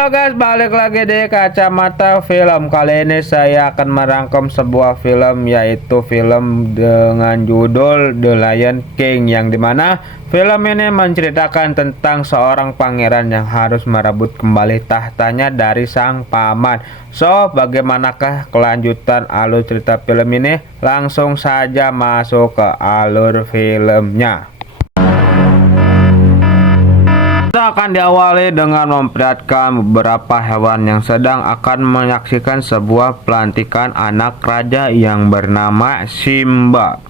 Halo guys, balik lagi di Kacamata Film. Kali ini saya akan merangkum sebuah film, yaitu film dengan judul The Lion King, yang dimana film ini menceritakan tentang seorang pangeran yang harus merebut kembali tahtanya dari sang paman. So, bagaimanakah kelanjutan alur cerita film ini? Langsung saja masuk ke alur filmnya. Kita akan diawali dengan memperlihatkan beberapa hewan yang sedang akan menyaksikan sebuah pelantikan anak raja yang bernama Simba.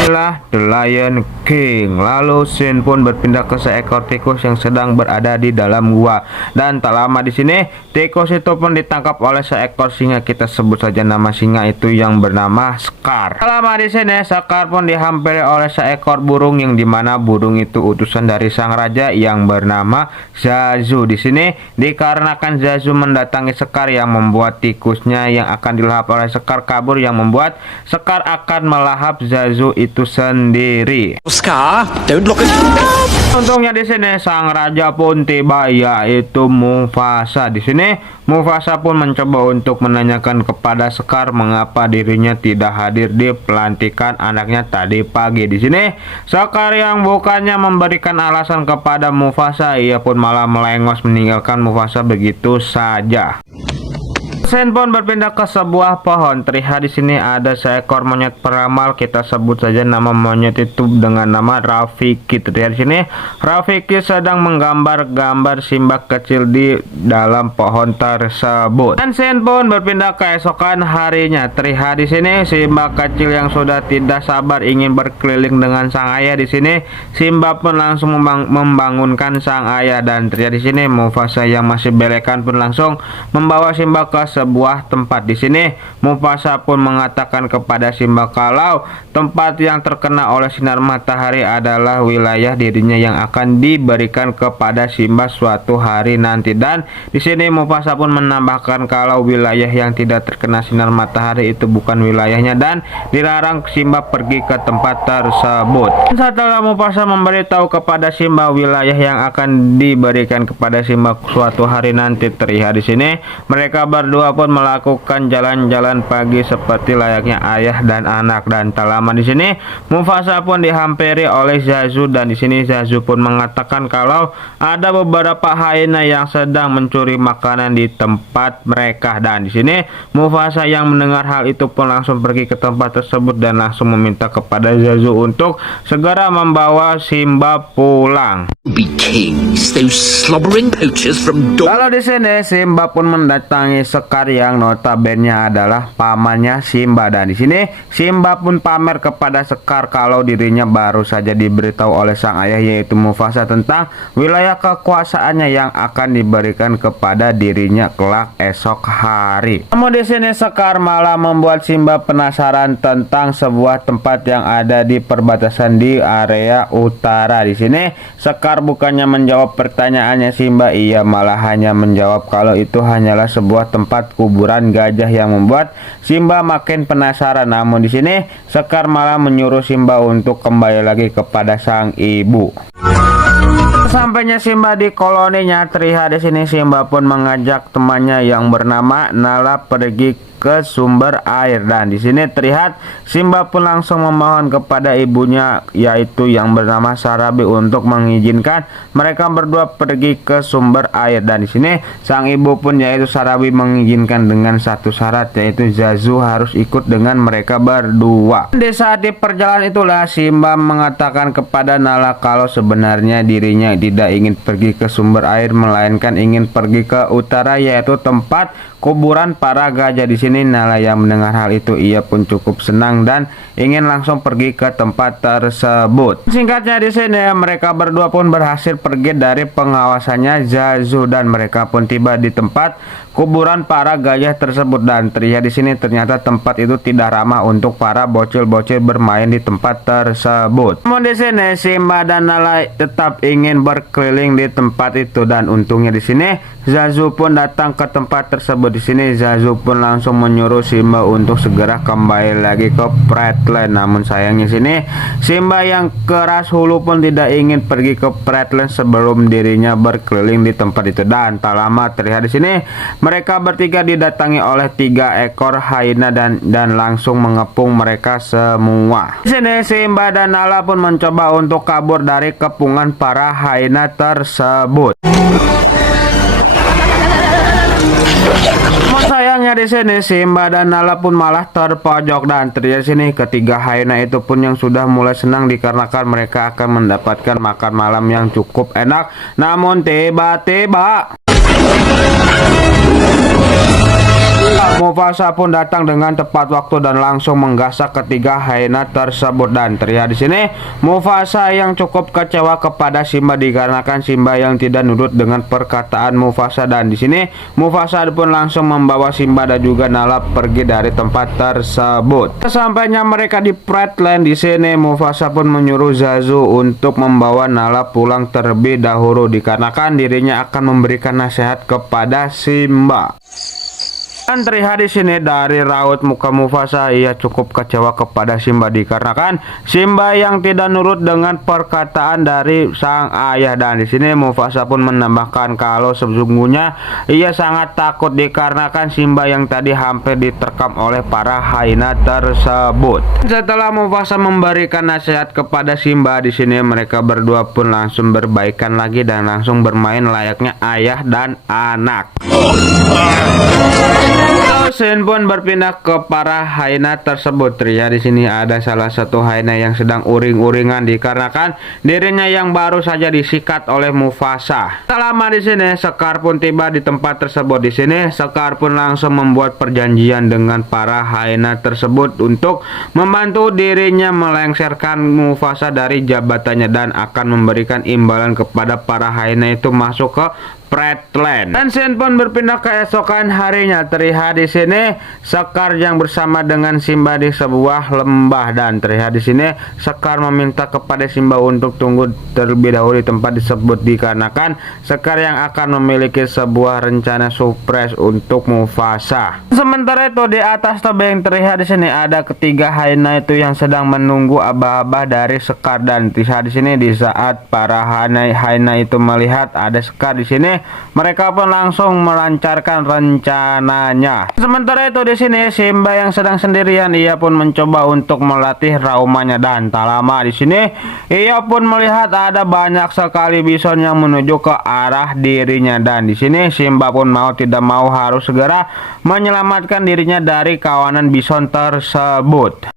Inilah The Lion King. Lalu Sin pun berpindah ke seekor tikus yang sedang berada di dalam gua. Dan tak lama di sini, tikus itu pun ditangkap oleh seekor singa. Kita sebut saja nama singa itu yang bernama Scar. Tak lama di sini, Scar pun dihampiri oleh seekor burung, yang dimana burung itu utusan dari sang raja yang bernama Zazu. Di sini dikarenakan Zazu mendatangi Scar yang membuat tikusnya yang akan dilahap oleh Scar kabur, yang membuat Scar akan melahap Zazu itu sendiri. Scar, don't look at Untungnya di sini sang raja pun tiba, yaitu Mufasa. Di sini Mufasa pun mencoba untuk menanyakan kepada Scar mengapa dirinya tidak hadir di pelantikan anaknya tadi pagi. Di sini Scar yang bukannya memberikan alasan kepada Mufasa, ia pun malah melengos meninggalkan Mufasa begitu saja. Sen pun berpindah ke sebuah pohon. Terlihat di sini ada seekor monyet peramal. Kita sebut saja nama monyet itu dengan nama Rafiki. Terlihat di sini Rafiki sedang menggambar-gambar Simba kecil di dalam pohon tersebut. Dan Sen pun berpindah ke esokan harinya. Terlihat di sini Simba kecil yang sudah tidak sabar ingin berkeliling dengan sang ayah. Di sini Simba pun langsung membangunkan sang ayah, dan terlihat di sini Mufasa yang masih belekan pun langsung membawa Simba ke sebuah tempat. Di sini Mufasa pun mengatakan kepada Simba kalau tempat yang terkena oleh sinar matahari adalah wilayah dirinya yang akan diberikan kepada Simba suatu hari nanti. Dan di sini Mufasa pun menambahkan kalau wilayah yang tidak terkena sinar matahari itu bukan wilayahnya dan dilarang Simba pergi ke tempat tersebut. Dan setelah Mufasa memberitahu kepada Simba wilayah yang akan diberikan kepada Simba suatu hari nanti, terlihat di sini mereka berdua pun melakukan jalan-jalan pagi seperti layaknya ayah dan anak. Dan tak lama di sini Mufasa pun dihampiri oleh Zazu, dan di sini Zazu pun mengatakan kalau ada beberapa hyena yang sedang mencuri makanan di tempat mereka. Dan di sini Mufasa yang mendengar hal itu pun langsung pergi ke tempat tersebut dan langsung meminta kepada Zazu untuk segera membawa Simba pulang. be kings, those slobbering poachers from Lalu di sini Simba pun mendatangi Scar yang notabene adalah pamannya Simba, dan di sini Simba pun pamer kepada Scar kalau dirinya baru saja diberitahu oleh sang ayah yaitu Mufasa tentang wilayah kekuasaannya yang akan diberikan kepada dirinya kelak esok hari. Namun di sini Scar malah membuat Simba penasaran tentang sebuah tempat yang ada di perbatasan di area utara. Di sini Scar bukannya menjawab pertanyaannya Simba, ia malah hanya menjawab kalau itu hanyalah sebuah tempat kuburan gajah, yang membuat Simba makin penasaran. Namun di sini Scar malah menyuruh Simba untuk kembali lagi kepada sang ibu. Sampainya Simba di koloninya, terlihat di sini Simba pun mengajak temannya yang bernama Nala pergi ke sumber air, dan di sini terlihat Simba pun langsung memohon kepada ibunya yaitu yang bernama Sarabi untuk mengizinkan mereka berdua pergi ke sumber air. Dan di sini sang ibu pun yaitu Sarabi mengizinkan dengan satu syarat, yaitu Zazu harus ikut dengan mereka berdua. Di saat di perjalanan itulah Simba mengatakan kepada Nala kalau sebenarnya dirinya tidak ingin pergi ke sumber air melainkan ingin pergi ke utara yaitu tempat kuburan para gajah. Di sini Nala yang mendengar hal itu ia pun cukup senang dan ingin langsung pergi ke tempat tersebut. Singkatnya di sini mereka berdua pun berhasil pergi dari pengawasannya Zazu, dan mereka pun tiba di tempat kuburan para gajah tersebut. Dan terlihat di sini ternyata tempat itu tidak ramah untuk para bocil-bocil bermain di tempat tersebut. Namun di sini Simba dan Nala tetap ingin berkeliling di tempat itu, dan untungnya di sini Zazu pun datang ke tempat tersebut. tersebut di sini, Zazu pun langsung menyuruh Simba untuk segera kembali lagi ke Flatland. Namun sayangnya sini Simba yang keras hulu pun tidak ingin pergi ke Flatland sebelum dirinya berkeliling di tempat itu. Dan tak lama terlihat di sini mereka bertiga didatangi oleh 3 ekor hyena dan langsung mengepung mereka semua. Di sini Simba dan Nala pun mencoba untuk kabur dari kepungan para hyena tersebut. Sayangnya di sini Simba dan Nala pun malah terpojok dan terjadi sini ketiga hyena itu pun yang sudah mulai senang dikarenakan mereka akan mendapatkan makan malam yang cukup enak. Namun tiba-tiba Mufasa pun datang dengan tepat waktu dan langsung menggasak ketiga hyena tersebut. Dan terlihat di sini Mufasa yang cukup kecewa kepada Simba dikarenakan Simba yang tidak nurut dengan perkataan Mufasa. Dan di sini Mufasa pun langsung membawa Simba dan juga Nala pergi dari tempat tersebut. Sesampainya mereka di Flatland, di sini Mufasa pun menyuruh Zazu untuk membawa Nala pulang terlebih dahulu dikarenakan dirinya akan memberikan nasihat kepada Simba. Dan terlihat di sini dari raut muka Mufasa, ia cukup kecewa kepada Simba dikarenakan Simba yang tidak nurut dengan perkataan dari sang ayah. Dan di sini Mufasa pun menambahkan kalau sesungguhnya ia sangat takut dikarenakan Simba yang tadi hampir diterkam oleh para hyena tersebut. Setelah Mufasa memberikan nasihat kepada Simba, di sini mereka berdua pun langsung berbaikan lagi dan langsung bermain layaknya ayah dan anak. Scene pun berpindah ke para hyena tersebut. Terlihat di sini ada salah satu hyena yang sedang uring-uringan dikarenakan dirinya yang baru saja disikat oleh Mufasa. Tak lama di sini Scar pun tiba di tempat tersebut. Di sini Scar pun langsung membuat perjanjian dengan para hyena tersebut untuk membantu dirinya melengsarkan Mufasa dari jabatannya dan akan memberikan imbalan kepada para hyena itu masuk ke Flatland. Dan scene pun berpindah ke esokan harinya. Terlihat di sini Scar yang bersama dengan Simba di sebuah lembah. Dan terlihat di sini Scar meminta kepada Simba untuk tunggu terlebih dahulu di tempat disebut dikarenakan Scar yang akan memiliki sebuah rencana surprise untuk Mufasa. Sementara itu di atas tebing terlihat di sini ada ketiga hyena itu yang sedang menunggu aba-aba dari Scar. Dan terlihat di sini di saat para hyena itu melihat ada Scar di sini, mereka pun langsung melancarkan rencananya. Sementara itu di sini Simba yang sedang sendirian, ia pun mencoba untuk melatih raumanya. Dan tak lama di sini ia pun melihat ada banyak sekali bison yang menuju ke arah dirinya. Dan di sini Simba pun mau tidak mau harus segera menyelamatkan dirinya dari kawanan bison tersebut.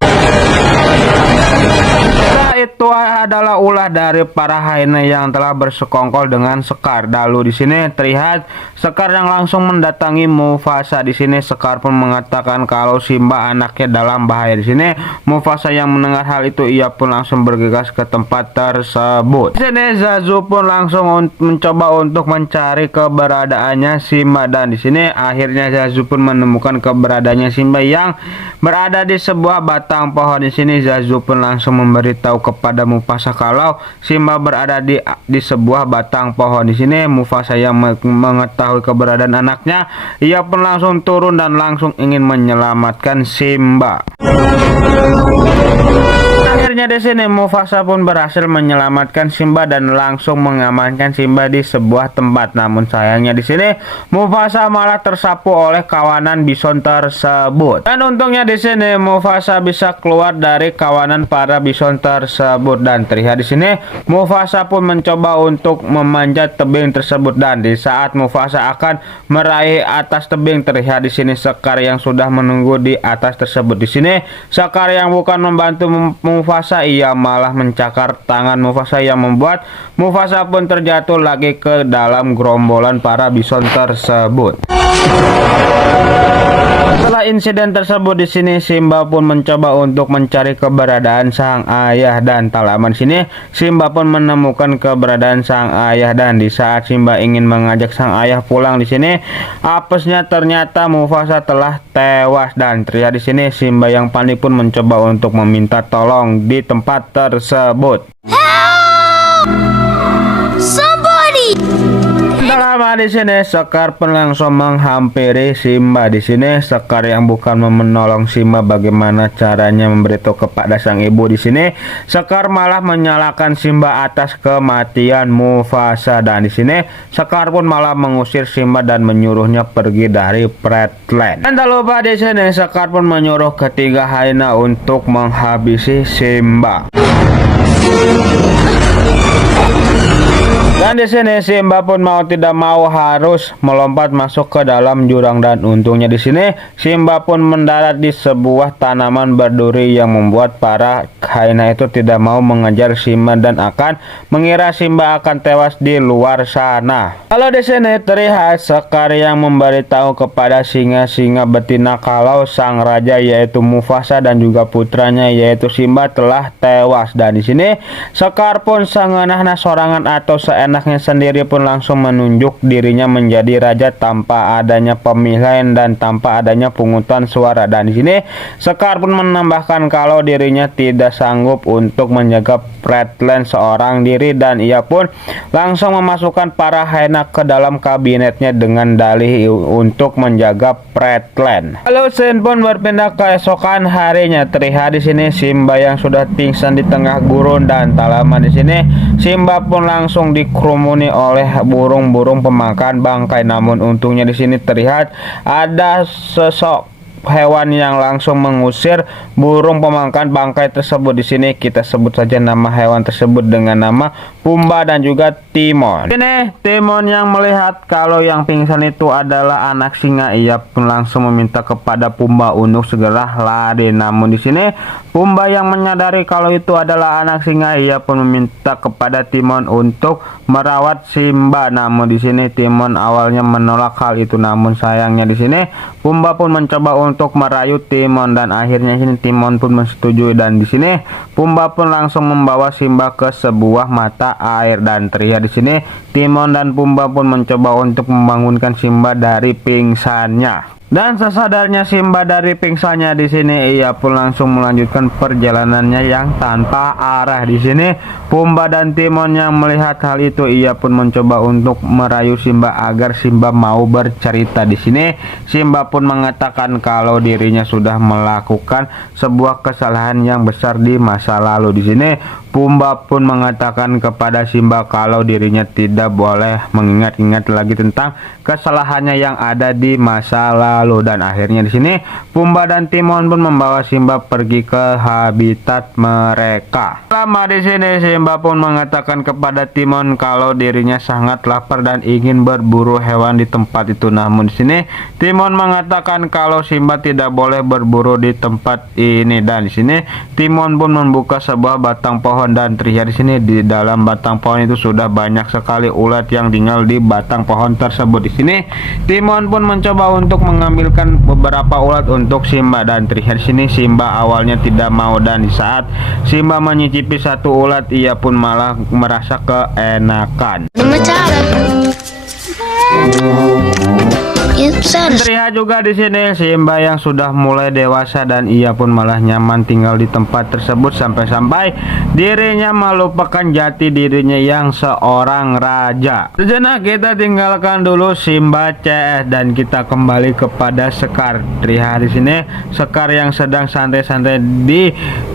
Itu adalah ulah dari para hyena yang telah bersekongkol dengan Scar. Lalu di sini terlihat Scar yang langsung mendatangi Mufasa. Di sini Scar pun mengatakan kalau Simba anaknya dalam bahaya. Di sini Mufasa yang mendengar hal itu, ia pun langsung bergegas ke tempat tersebut. Di sini Zazu pun langsung mencoba untuk mencari keberadaannya Simba. Dan di sini akhirnya Zazu pun menemukan keberadaannya Simba yang berada di sebuah batang pohon. Di sini Zazu pun langsung memberitahu kepada Mufasa kalau Simba berada di sebuah batang pohon. Di sini Mufasa yang mengetahui keberadaan anaknya, ia pun langsung turun dan langsung ingin menyelamatkan Simba. Akhirnya di sini Mufasa pun berhasil menyelamatkan Simba dan langsung mengamankan Simba di sebuah tempat. Namun sayangnya di sini Mufasa malah tersapu oleh kawanan bison tersebut. Dan untungnya di sini Mufasa bisa keluar dari kawanan para bison tersebut. Dan terlihat di sini Mufasa pun mencoba untuk memanjat tebing tersebut. Dan di saat Mufasa akan meraih atas tebing, terlihat di sini Scar yang sudah menunggu di atas tersebut. Di sini Scar yang bukan membantu Mufasa, ia malah mencakar tangan Mufasa yang membuat Mufasa pun terjatuh lagi ke dalam gerombolan para bison tersebut. Setelah insiden tersebut di sini Simba pun mencoba untuk mencari keberadaan sang ayah. Dan tak lama di sini Simba pun menemukan keberadaan sang ayah. Dan di saat Simba ingin mengajak sang ayah pulang, di sini apesnya ternyata Mufasa telah tewas. Dan terlihat di sini Simba yang panik pun mencoba untuk meminta tolong di tempat tersebut. Somebody! Lama di di sini Sekar pun langsung menghampiri Simba. Di sini Sekar yang bukan menolong Simba bagaimana caranya memberitahu kepada sang ibu. Di sini Sekar malah menyalahkan Simba atas kematian Mufasa, dan di sini Sekar pun malah mengusir Simba dan menyuruhnya pergi dari Flatland. Dan tak lupa di sini Sekar pun menyuruh ketiga hyena untuk menghabisi Simba. Dan di sini Simba pun mau tidak mau harus melompat masuk ke dalam jurang, dan untungnya di sini Simba pun mendarat di sebuah tanaman berduri yang membuat para hyena itu tidak mau mengejar Simba dan akan mengira Simba akan tewas di luar sana. Kalau di sini terlihat Sekar yang memberitahu kepada singa-singa betina kalau sang raja yaitu Mufasa dan juga putranya yaitu Simba telah tewas, dan di sini Sekar pun sengenah sorangan atau seenaknya sendiri pun langsung menunjuk dirinya menjadi raja tanpa adanya pemilihan dan tanpa adanya pungutan suara. Dan di sini Sekar pun menambahkan kalau dirinya tidak sanggup untuk menjaga Flatland seorang diri, dan ia pun langsung memasukkan para hyena ke dalam kabinetnya dengan dalih untuk menjaga Flatland. Lalu scene pun berpindah ke esokan harinya. Terlihat di sini Simba yang sudah pingsan di tengah gurun, dan tak lama di sini Simba pun langsung dikerumuni oleh burung-burung pemakan bangkai. Namun untungnya di sini terlihat ada sosok hewan yang langsung mengusir burung pemakan bangkai tersebut. Di sini kita sebut saja nama hewan tersebut dengan nama Pumba dan juga Timon. Ini Timon yang melihat kalau yang pingsan itu adalah anak singa, ia pun langsung meminta kepada Pumba untuk segera lari. Namun di sini Pumba yang menyadari kalau itu adalah anak singa, ia pun meminta kepada Timon untuk merawat Simba. Namun di sini Timon awalnya menolak hal itu, namun sayangnya di sini Pumba pun mencoba untuk merayu Timon, dan akhirnya sini Timon pun menyetujui, dan di sini Pumba pun langsung membawa Simba ke sebuah mata air. Dan terlihat di sini Timon dan Pumba pun mencoba untuk membangunkan Simba dari pingsannya. Dan sesadarnya Simba dari pingsannya di sini ia pun langsung melanjutkan perjalanannya yang tanpa arah. Di sini Pumba dan Timon yang melihat hal itu ia pun mencoba untuk merayu Simba agar Simba mau bercerita. Di sini Simba pun mengatakan kalau dirinya sudah melakukan sebuah kesalahan yang besar di masa lalu. Di sini Pumba pun mengatakan kepada Simba kalau dirinya tidak boleh mengingat-ingat lagi tentang kesalahannya yang ada di masa lalu. Dan akhirnya di sini Pumba dan Timon pun membawa Simba pergi ke habitat mereka. Lama di sini Simba pun mengatakan kepada Timon kalau dirinya sangat lapar dan ingin berburu hewan di tempat itu. Namun di sini Timon mengatakan kalau Simba tidak boleh berburu di tempat ini, dan di sini Timon pun membuka sebuah batang pohon, dan terlihat di sini di dalam batang pohon itu sudah banyak sekali ulat yang tinggal di batang pohon tersebut. Di sini Timon pun mencoba untuk mengambilkan beberapa ulat untuk Simba, dan terlihat di sini Simba awalnya tidak mau, dan di saat Simba menyicipi satu ulat ia pun malah merasa keenakan. Terlihat juga di sini Simba yang sudah mulai dewasa, dan ia pun malah nyaman tinggal di tempat tersebut sampai-sampai dirinya melupakan jati dirinya yang seorang raja. Sejenak kita tinggalkan dulu Simba CS dan kita kembali kepada Sekar. Terlihat di sini Sekar yang sedang santai-santai di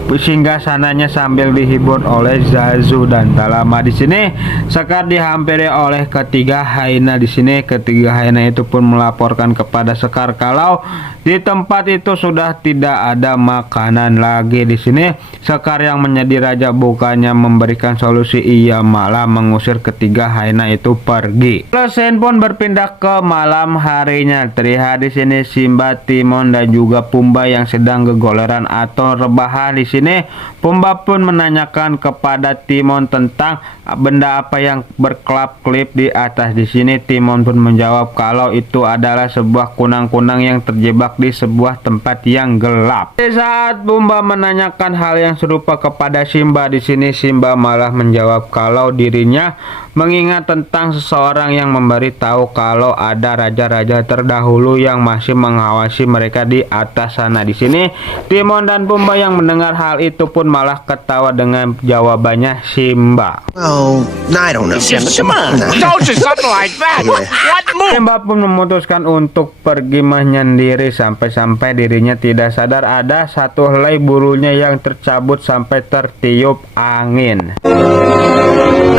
singgah sananya sambil dihibur oleh Zazu, dan tak lama di sini Sekar dihampiri oleh ketiga hyena. Di sini ketiga hyena itu pun melaporkan kepada Sekar kalau di tempat itu sudah tidak ada makanan lagi. Di sini Sekar yang menjadi raja bukannya memberikan solusi, ia malah mengusir ketiga hyena itu pergi. Scene pun berpindah ke malam harinya. Terlihat di sini Simba, Timon dan juga Pumba yang sedang gegoleran atau rebahan. Di sini Pumba pun menanyakan kepada Timon tentang benda apa yang berkelap-kelip di atas. Di sini Timon pun menjawab kalau itu adalah sebuah kunang-kunang yang terjebak di sebuah tempat yang gelap. Di saat Pumba menanyakan hal yang serupa kepada Simba, di sini Simba malah menjawab kalau dirinya mengingat tentang seseorang yang memberitahu kalau ada raja-raja terdahulu yang masih mengawasi mereka di atas sana. Di sini Timon dan Pumba yang mendengar hal itu pun malah ketawa dengan jawabannya Simba. Oh, I don't know. Come on, don't say something like that. What more? Simba pun memutuskan untuk pergi menyendiri sampai-sampai dirinya tidak sadar ada satu helai bulunya yang tercabut sampai tertiup angin.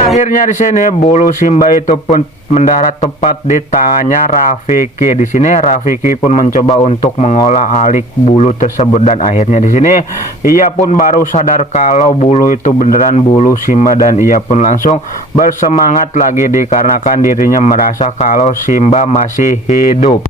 Akhirnya di sini bulu Simba itu pun mendarat tepat di tangannya Rafiki. Di sini Rafiki pun mencoba untuk mengolah alik bulu tersebut dan akhirnya di sini ia pun baru sadar kalau bulu itu beneran bulu Simba dan ia pun langsung bersemangat lagi dikarenakan dirinya merasa kalau Simba masih hidup.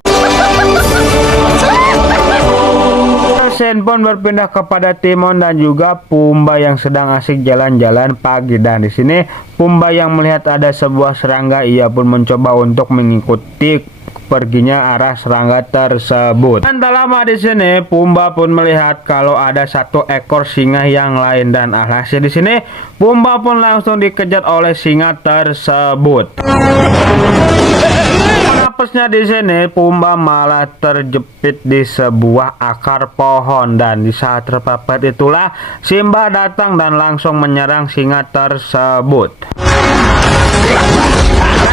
Sen pun berpindah kepada Timon dan juga Pumba yang sedang asik jalan-jalan pagi dan di sini Pumba yang melihat ada sebuah serangga, ia pun mencoba untuk mengikuti perginya arah serangga tersebut. Dan tak lama di sini Pumba pun melihat kalau ada satu ekor singa yang lain dan alhasil di sini Pumba pun langsung dikejar oleh singa tersebut. Apesnya di sini Pumba malah terjepit di sebuah akar pohon dan di saat terpepet itulah Simba datang dan langsung menyerang singa tersebut.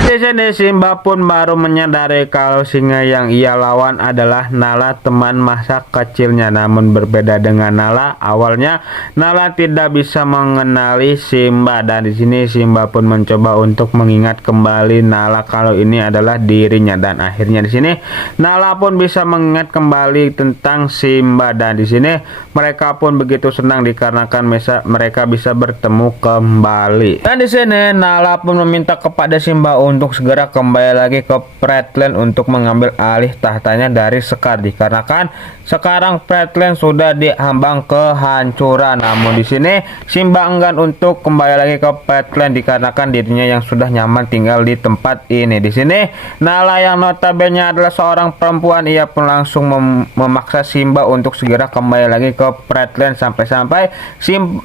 Di sini Simba pun baru menyadari kalau singa yang ia lawan adalah Nala, teman masa kecilnya. Namun berbeda dengan Nala, awalnya Nala tidak bisa mengenali Simba dan di sini Simba pun mencoba untuk mengingat kembali Nala kalau ini adalah dirinya dan akhirnya di sini Nala pun bisa mengingat kembali tentang Simba dan di sini mereka pun begitu senang dikarenakan mereka bisa bertemu kembali. Dan di sini Nala pun meminta kepada Simba untuk segera kembali lagi ke Flatland untuk mengambil alih tahtanya dari Scar dikarenakan sekarang Flatland sudah dihambang kehancuran. Namun di sini Simba enggan untuk kembali lagi ke Flatland dikarenakan dirinya yang sudah nyaman tinggal di tempat ini. Di sini Nala yang notabene adalah seorang perempuan, ia pun langsung memaksa Simba untuk segera kembali lagi ke Flatland sampai-sampai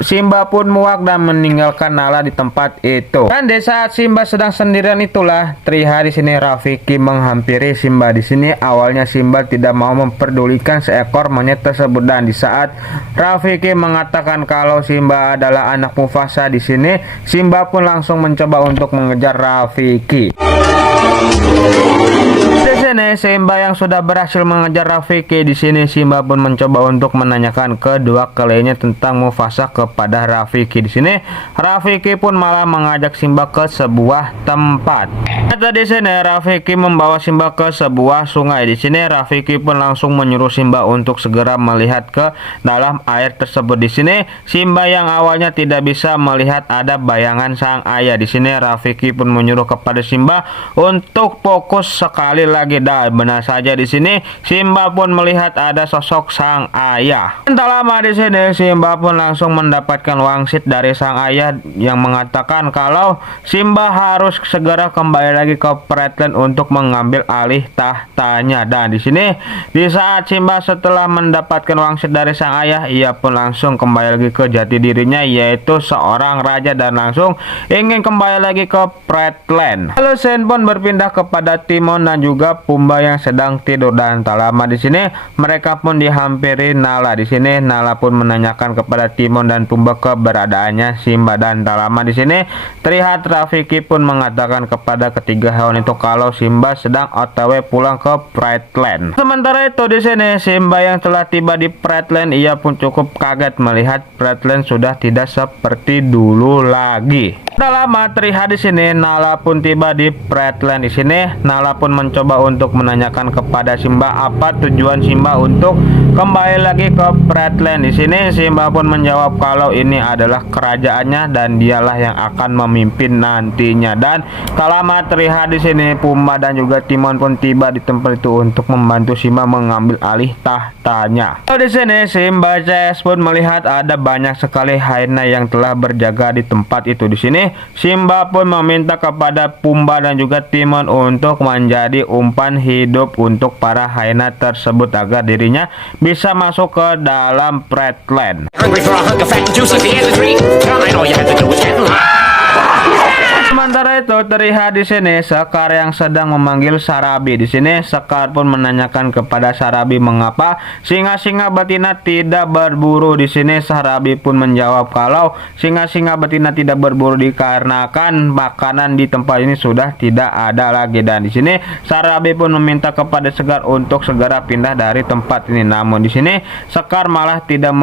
Simba pun muak dan meninggalkan Nala di tempat itu. Dan di saat Simba sedang sendirian itulah terlihat di sini Rafiki menghampiri Simba. Di sini awalnya Simba tidak mau memperdulikan seekor monyet tersebut dan di saat Rafiki mengatakan kalau Simba adalah anak Mufasa, di sini Simba pun langsung mencoba untuk mengejar Rafiki. Di sini Simba yang sudah berhasil mengejar Rafiki, di sini Simba pun mencoba untuk menanyakan kedua kalinya tentang Mufasa kepada Rafiki. Di sini Rafiki pun malah mengajak Simba ke sebuah tempat. Di sini Rafiki membawa Simba ke sebuah sungai. Di sini Rafiki pun langsung menyuruh Simba untuk segera melihat ke dalam air tersebut. Di sini Simba yang awalnya tidak bisa melihat ada bayangan sang ayah. Di sini Rafiki pun menyuruh kepada Simba untuk fokus sekali lagi dan benar saja di sini Simba pun melihat ada sosok sang ayah. Tak lama di sini Simba pun langsung mendapatkan wangsit dari sang ayah yang mengatakan kalau Simba harus segera kembali lagi ke Flatland untuk mengambil alih tahtanya. Dan di sini di saat Simba setelah mendapatkan wangsit dari sang ayah, ia pun langsung kembali lagi ke jati dirinya yaitu seorang raja dan langsung ingin kembali lagi ke Flatland. Lalu Sen pun berpindah kepada Timon dan juga Pumba yang sedang tidur dan tak lama di sini mereka pun dihampiri Nala. Di sini Nala pun menanyakan kepada Timon dan Pumba keberadaannya Simba dan tak lama di sini terlihat Rafiki pun mengatakan kepada ketiga hewan itu kalau Simba sedang OTW pulang ke Flatland. Sementara itu di sini Simba yang telah tiba di Flatland, ia pun cukup kaget melihat Flatland sudah tidak seperti dulu lagi. Tak lama terlihat di sini Nala pun tiba di Flatland. Di sini Nala pun mencoba untuk menanyakan kepada Simba apa tujuan Simba untuk kembali lagi ke Flatland. Di sini Simba pun menjawab kalau ini adalah kerajaannya dan dialah yang akan memimpin nantinya. Dan tak lama terlihat di sini Pumba dan juga Timon pun tiba di tempat itu untuk membantu Simba mengambil alih tahtanya. Di sini Simba CS pun melihat ada banyak sekali hyena yang telah berjaga di tempat itu. Di sini Simba pun meminta kepada Pumba dan juga Timon untuk menjadi umpan hidup untuk para hyena tersebut agar dirinya bisa masuk ke dalam Flatland. Hungry for a hunk of fat and juice like the other three? Come on, all you have to do is get in line. Sementara itu terlihat di sini Sekar yang sedang memanggil Sarabi. Di sini Sekar pun menanyakan kepada Sarabi mengapa singa-singa betina tidak berburu. Di sini Sarabi pun menjawab kalau singa-singa betina tidak berburu dikarenakan makanan di tempat ini sudah tidak ada lagi. Dan di sini Sarabi pun meminta kepada Sekar untuk segera pindah dari tempat ini. Namun di sini Sekar malah tidak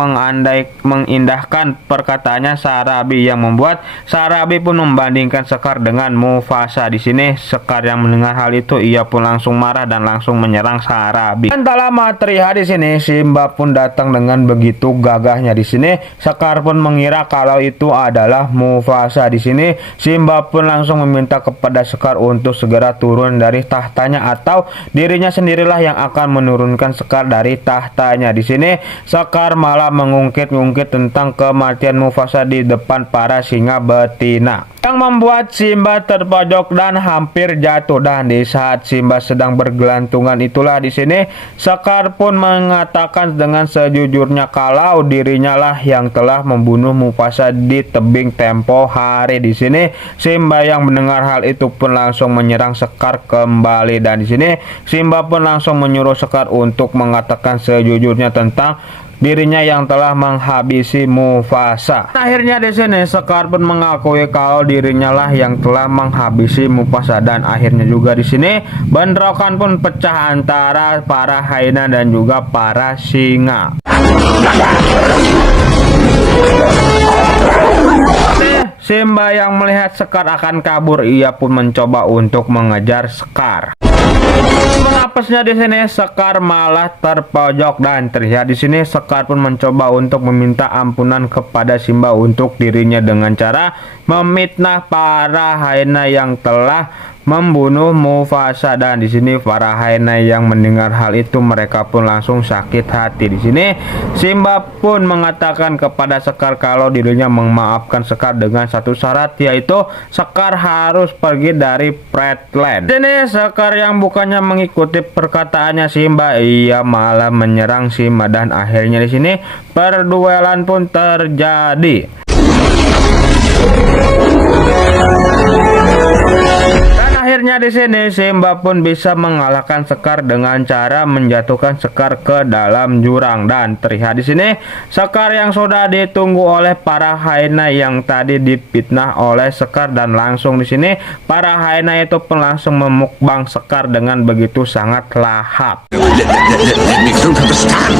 mengindahkan perkataannya Sarabi yang membuat Sarabi pun membandingkan Sekar dengan Mufasa. Di sini Sekar yang mendengar hal itu ia pun langsung marah dan langsung menyerang Sarabi. Dan tak lama terlihat di sini Simba pun datang dengan begitu gagahnya. Di sini Sekar pun mengira kalau itu adalah Mufasa. Di sini Simba pun langsung meminta kepada Sekar untuk segera turun dari tahtanya atau dirinya sendirilah yang akan menurunkan Sekar dari tahtanya. Di sini Sekar malah mengungkit-ungkit tentang kematian Mufasa di depan para singa betina, yang membuat Simba terpojok dan hampir jatuh. Dan di saat Simba sedang bergelantungan itulah di sini Sekar pun mengatakan dengan sejujurnya kalau dirinya lah yang telah membunuh Mufasa di tebing tempo hari. Di sini Simba yang mendengar hal itu pun langsung menyerang Sekar kembali. Dan di sini Simba pun langsung menyuruh Sekar untuk mengatakan sejujurnya tentang dirinya yang telah menghabisi Mufasa. Akhirnya di sini Sekar pun mengakui kalau dirinya lah yang telah menghabisi Mufasa. Dan akhirnya juga di sini bentrokan pun pecah antara para hyena dan juga para singa. Simba yang melihat Sekar akan kabur, ia pun mencoba untuk mengejar Sekar. Menapasnya di sini Sekar malah terpojok dan terlihat di sini Sekar pun mencoba untuk meminta ampunan kepada Simba untuk dirinya dengan cara memfitnah para hyena yang telah membunuh Mufasa. Dan di sini para hyena yang mendengar hal itu mereka pun langsung sakit hati. Di sini Simba pun mengatakan kepada Sekar kalau dirinya memaafkan Sekar dengan satu syarat, yaitu Sekar harus pergi dari Flatland. Di sini Sekar yang bukannya mengikuti perkataannya Simba, ia malah menyerang Simba dan akhirnya di sini perduelan pun terjadi. Akhirnya di sini Simba pun bisa mengalahkan Sekar dengan cara menjatuhkan Sekar ke dalam jurang. Dan terlihat di sini Sekar yang sudah ditunggu oleh para hyena yang tadi dipitnah oleh Sekar, dan langsung di sini para hyena itu pun langsung memukbang Sekar dengan begitu sangat lahap. Let me don't understand.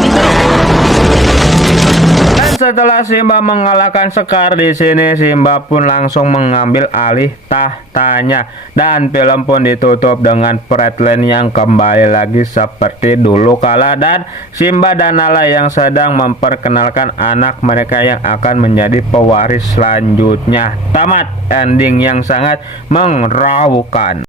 Dan setelah Simba mengalahkan Sekar, di sini Simba pun langsung mengambil alih tahtanya dan film pun ditutup dengan Flatland yang kembali lagi seperti dulu kala, dan Simba dan Nala yang sedang memperkenalkan anak mereka yang akan menjadi pewaris selanjutnya. Tamat ending yang sangat mengeragukan.